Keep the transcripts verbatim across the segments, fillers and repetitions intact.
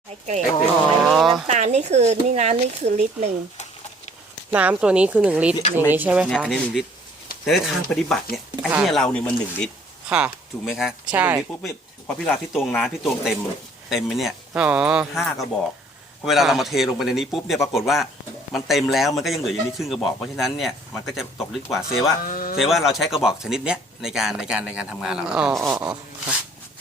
ช้เกรดไม่มีน้ำตาลนี่คือนี่น้ำนี่คือลิตรหนึ่งน้ำตัวนี้คือหนึ่งลิตรอย่างนี้ใช่ไหมคะเนี่ยอันนี้หนึ่งลิตรแต่ในทางปฏิบัติเนี่ยไอ้เนี่ยเราเนี่ยมันหนึ่งลิตรค่ะถูกไหมคะใช่หนึ่งลิตรปุ๊บพอพี่ลาพี่ตวงน้ำพี่ตวงเต็มเต็มไหมเนี่ยอ๋อห้ากระบอกพอเวลาเรามาเทลงไปในนี้ปุ๊บเนี่ยปรากฏว่ามันเต็มแล้วมันก็ยังเหลืออยู่นี่ครึ่งกระบอกเพราะฉะนั้นเนี่ยมันก็จะตกลิตรกว่าเซว่าเซว่าเราใช้กระบอกชนิดเนี้ยในการในการในการทำงานเราอ๋ออ๋ออ๋อค่ะ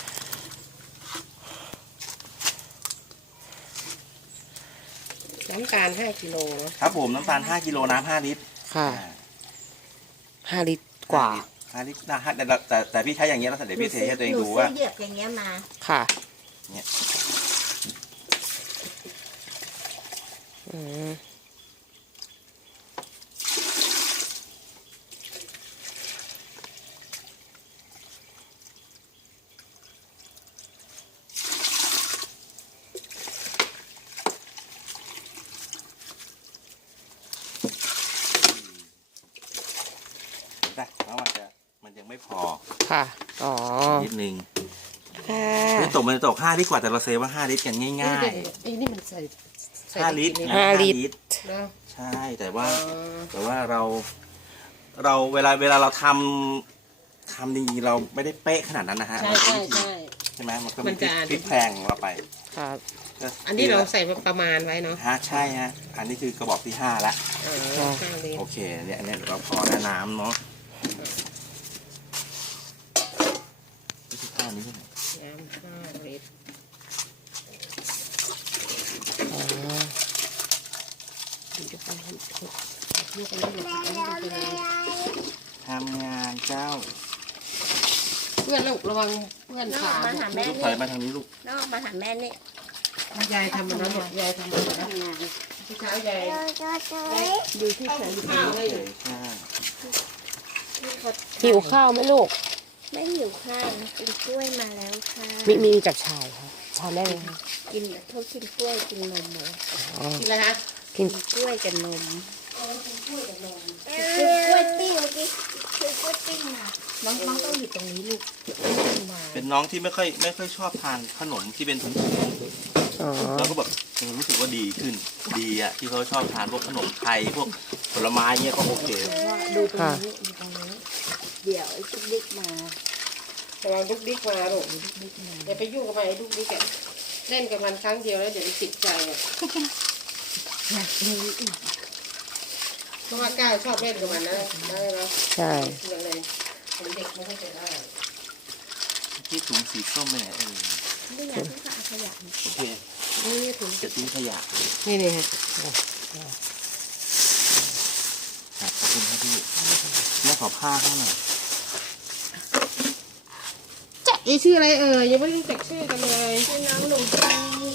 น้ำตาลห้ากิโลครับผมน้ำตาลห้ากิโลน้ำห้าลิตรค่ะห้าลิตรกว่าห้าลิตรนะฮะแต่แต่แต่พี่ใช้อย่างเงี้ยแล้วเดี๋ยวพี่เทให้ตัวเองดูว่าเหยียบอย่างเงี้ยมาค่ะเนี่ยอืมเพราะมันจะมันยังไม่พอค่ะอ๋อนิดนึงค่ะมันตกมันจะตกห้าลิตรกว่าแต่เราเซฟว่าห้าลิตรกันง่ายๆไอ้นี่มันใส่ห้าลิตรห้าลิตรใช่แต่ว่าแต่ว่าเราเราเวลาเวลาเราทำทำจริงๆเราไม่ได้เป๊ะขนาดนั้นนะฮะใช่ใช่ใช่ใช่ไหมมันก็มีพริกแพงของเราไปครับอันนี้เราใส่ประมาณไว้เนาะฮะใช่ฮะอันนี้คือกระบอกที่ห้าละโอเคเนี่ยอันนี้เราพอแล้วน้ำเนาะน้ำห้าลิตรทำงานเจ้าเพื่อนลูกระวังเพื่อนขามาหาแม่ลูกถอยมาทางนี้ลูกน้องมาหาแม่นี่ยายทำมันแล้วลูกยายทำมันแล้วพี่เช้ายายดูที่เฉยข้าวได้อยู่หิวข้าวไหมลูกไม่หิวข้าวกินกล้วยมาแล้วค่ะมีมีจากชายค่ะชายได้ไหมคะกินเขากินกล้วยกินนมเลยกินอะไรคะกินกล้วยกับนมกินกล้วยกับนมกินกล้วยปิ้งเมื่อกี้คือกล้วยปิ้งนะน้องน้องต้องอยู่ตรงนี้ลูกเป็นน้องที่ไม่ค่อยไม่ค่อยชอบทานขนมที่เป็นถุงแล้วก็แบบรู้สึกว่าดีขึ้นดีอ่ะที่เขาชอบทานพวกขนมไทยพวกผลไม้เงี้ยก็โอเคดูตรงนี้ดูตรงนี้เดี๋ยวไอ้ชุดเล็กมาระวังลูกดิ๊กมาลูกอย่าไปยุ่งกับมันไอ้ลูกดิ๊กอะเล่นกับมันครั้งเดียวแล้วเดี๋ยวติดใจอ่ะเพราะว่าก้าวชอบเล่นกับมันนะได้ไหมใช่เลยเด็กไม่ค่อยจะได้ที่ถุงสีส้มเนี่ยเออไม่อยากให้ขาขยะโอเคนี่ถุงจะทิ้งขยะนี่นี่ค่ะขอบคุณครับพี่แม่ขอผ้าให้หน่อยไอชื่ออะไรเอ่ยยังไม่รู้จักชื่อกันเลยชื่อน้องหนูจี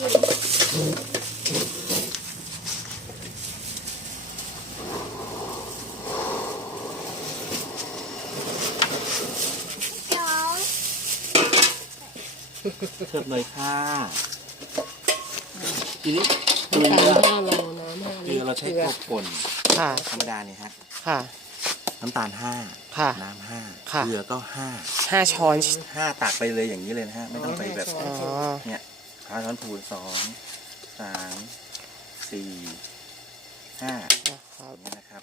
เทิบเลยค่ะทีนี้เกลือห้าโลน้ำห้าเกลือเราใช้พวกป่นธรรมดาเนี่ยฮะค่ะน้ำตาลห้าน้ำห้าเกลือก็ห้าห้าช้อนห้าตักไปเลยอย่างนี้เลยนะฮะไม่ต้องไปแบบเนี่ยห้าช้อนพูนสองสามสี่ห้าอย่างนี้นะครับ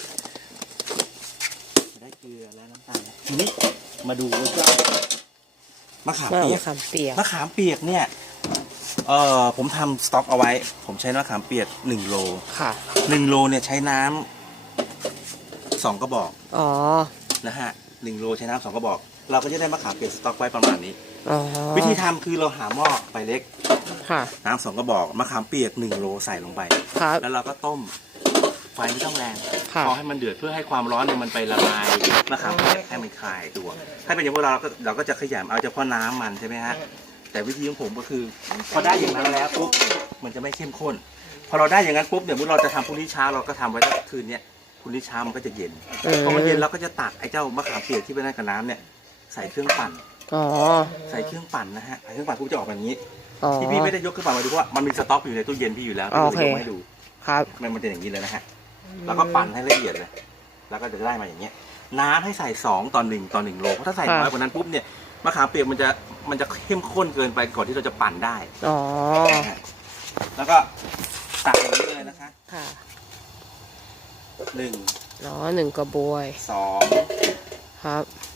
ได้เกลือแล้วน้ำตาลทีนี้มาดูว่ามะขามเปียกมะขามเปียกมะขามเปียกเนี่ยเอ่อผมทำสต็อกเอาไว้ผมใช้มะขามเปียกหนึ่งโลค่ะหนึ่งโลเนี่ยใช้น้ำสองกระบอกอ๋อนะฮะหนึ่งโลใช้น้ำสองกระบอกเราก็จะได้มะขามเปียกสต็อกไว้ประมาณนี้วิธีทำคือเราหาหม้อใบเล็กน้ำสองกระบอกมะขามเปียกหนึ่งโลใส่ลงไปแล้วเราก็ต้มไฟไม่ต้องแรงพอให้มันเดือดเพื่อให้ความร้อนเนี่ยมันไปละลายมะขามเปียกให้มันคลายตัวถ้าเป็นอย่างพวกเราเราก็จะขยำเอาเฉพาะน้ำมันใช่ไหมฮะแต่วิธีของผมก็คือพอได้อย่างนั้นแล้วปุ๊บมันจะไม่เข้มข้นพอเราได้อย่างนั้นปุ๊บเนี่ยเมื่อเราจะทำพรุ่งนี้เช้าเราก็ทำไว้สักคืนเนี้ยพรุ่งนี้เช้ามันก็จะเย็นพอมันเย็นเราก็จะตักไอ้เจ้ามะขามเปียกที่เป็นน้ำกับน้ำเนี่ยใส่เครื่องปั่นใส่เครื่องปั่นนะฮะเครื่องปั่นปุ๊บจะออกแบบนี้ที่พี่ไม่ได้ยกเครื่องปั่นมาดูเพราะว่ามันมีสต็อกอยู่ในตู้เย็นพี่อยู่แล้วพี่เลยยกให้ดูครับมันมันเป็นอย่างนี้เลยนะฮะแล้วก็ปั่นให้ละเอียดเลยแล้วก็จะได้มาอย่างเงี้ยน้ำให้ใส่สองต่อหนึ่งต่อหนึ่งโลเพราะถ้าใส่น้อยกว่านั้นปุ๊บเนี่ยมะขามเปียกมันจะมันจะเข้มข้นเกินไปก่อนที่เราจะปั่นได้อ๋อแล้วก็ตักอย่างนี้เลยนะคะค่ะหนึ่งเนาะหนึ่งกระบวยสองครับ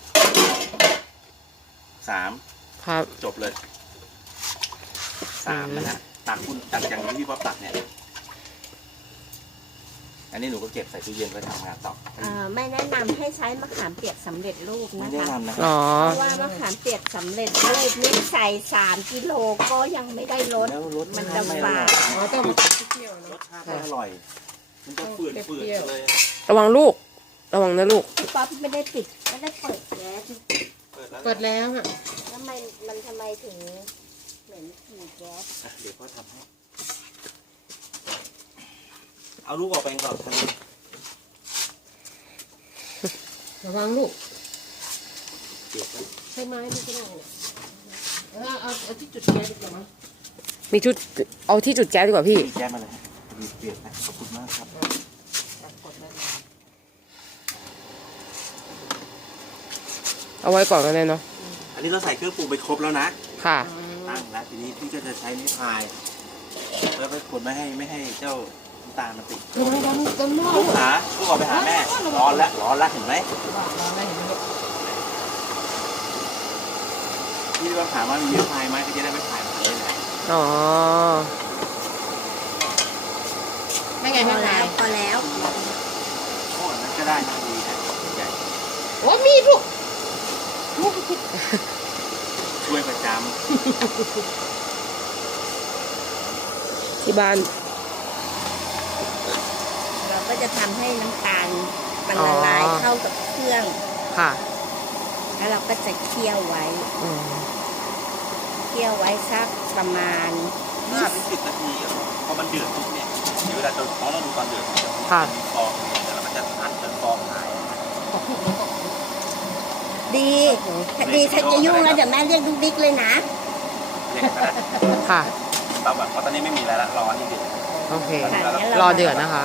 สามครับจบเลยสามนะฮะตักคุณตักอย่างที่พี่ป๊อปตักเนี่ยอันนี้หนูก็เก็บใส่ตู้เย็นไว้ทำงานต่อเอ่อไม่แนะนำให้ใช้มะขามเปียกสำเร็จรูปไม่นะได้คะทำนะอ๋อเพราะว่ามะขามเปียกสำเร็จรูปนี่ใส่สามกิโลก็ยังไม่ได้ลดแล้วรสมันชาจะติไม่หอวาร่อน ยอ๋อต้องมาเที่ยวรเนาะสชาติไม่อร่อย มันจะฝืดฝืดเลยระวังลูก ระวังนะลูกพี่ป๊อปไม่ได้ปิดไม่ได้เปิดแก๊สเปิดแล้วอ่ะแล้วมันมันทำไมถึงเหม็นกลิ่นแก๊สอ่ะเดี๋ยวพ่อทำให้เอาลูกออกไปก่อนทำระวังลูกเปียกแล้วใช้ไม้ไม่ใช่ไหมเออเอาเอาที่จุดแก๊สดีกว่ามั้งมีจุดเอาที่จุดแก๊สดีกว่าพี่แก้มาเลยฮะมีเปียกนะขอบคุณมากครับกดได้เลยเอาไว้ก่อนก็ได้เนาะอันนี้เราใส่เครื่องปรุงไปครบแล้วนะค่ะตั้งแล้วทีนี้พี่ก็จะใช้นิ้วพาย แล้วก็กดไม่ให้ไม่ให้เจ้าน้ำตาลมันติดระวังดันดันหม้อลูกหาลูกออกไปหาแม่ ร้อนแล้วร้อนแล้วเห็นไหมบ้าร้อนได้เห็นไหมลูกพี่ว่าถามว่ามีนิ้วพายไหมก็จะได้ไม่พายมาเลยนะอ๋อไม่ไงพไม่อไงแล้วพอแล้วโอ้นั่นก็ได้นะดีนะใหญ่โอ้มีลูกช่วยประจที่บ้านเราก็จะทำให้น้ำตาลมันละลายอ๋อเข้ากับเครื่องค่ะแล้วเราก็จะเคี่ยวไว้อืมเคี่ยวไว้สักประมาณำห้าถึงสิบนาทีก็พอมันเดือดปุ๊บเนี่ยเดี๋ยวเวลาเราเพราะเราดูตอนเดือดมันจะค่ะมีฟองเนี่ยแล้วมันจะอัดจนฟองหายดีดีถ้าจะยุ่งแล้วเดี๋ยวแม่เรียกดุ๊กดิ๊กเลยนะเรียกกันนะค่ะเราแบบเพราะตอนนี้ไม่มีอะไรละร้อนนี่เดือดโอเคค่ะงั้นรอเดือดนะคะ